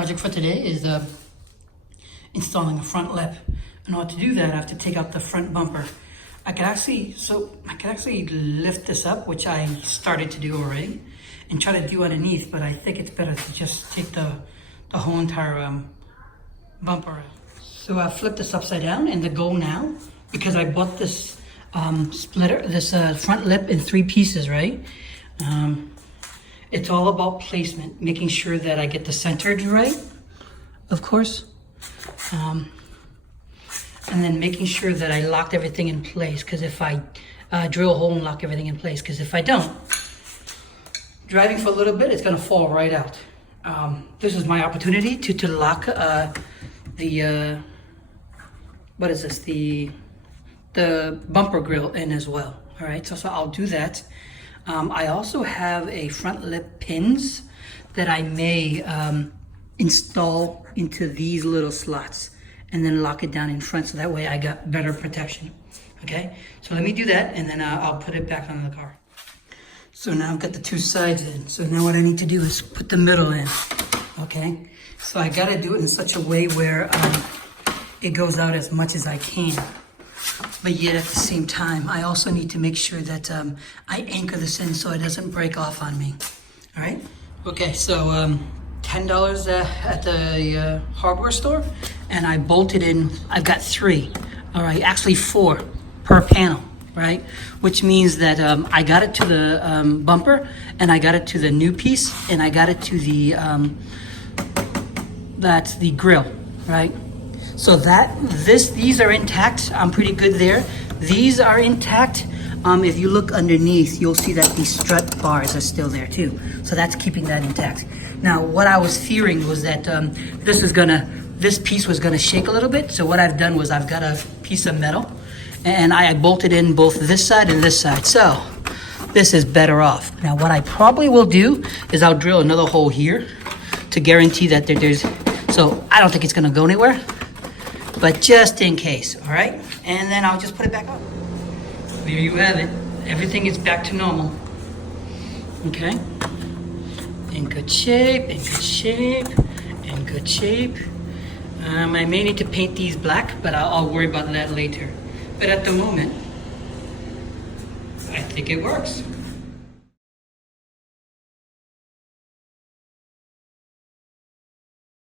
project for today is installing a front lip. In order to do that, I have to take out the front bumper. I could actually lift this up, which I started to do already, and try to do underneath, but I think it's better to just take the whole entire bumper out. So I flipped this upside down, and the goal now, because I bought this splitter, this front lip in 3 pieces, right? It's all about placement, making sure that I get the centered right, of course. And then making sure that I locked everything in place, because if I drill a hole and lock everything in place, because if I don't, driving for a little bit, it's gonna fall right out. This is my opportunity to lock what is this? The bumper grill in as well. All right, so I'll do that. I also have a front lip pins that I may install into these little slots and then lock it down in front, so that way I got better protection. Okay, so let me do that, and then I'll put it back on the car. So now I've got the 2 sides in. So now what I need to do is put the middle in. Okay, so I gotta do it in such a way where it goes out as much as I can. But yet at the same time, I also need to make sure that I anchor this in so it doesn't break off on me. All right? Okay, so $10 at the hardware store, and I bolted in, I've got 3, all right, actually 4 per panel, right? Which means that I got it to the bumper, and I got it to the new piece, and I got it to the, that's the grill, right? So these are intact. I'm pretty good there. These are intact. If you look underneath, you'll see that these strut bars are still there too. So that's keeping that intact. Now, what I was fearing was that this piece was gonna shake a little bit. So what I've done was I've got a piece of metal, and I bolted in both this side and this side. So this is better off. Now, what I probably will do is I'll drill another hole here to guarantee that there's, so I don't think it's gonna go anywhere, but just in case, all right? And then I'll just put it back on. There you have it. Everything is back to normal. Okay? In good shape, in good shape, in good shape. I may need to paint these black, but I'll worry about that later. But at the moment, I think it works.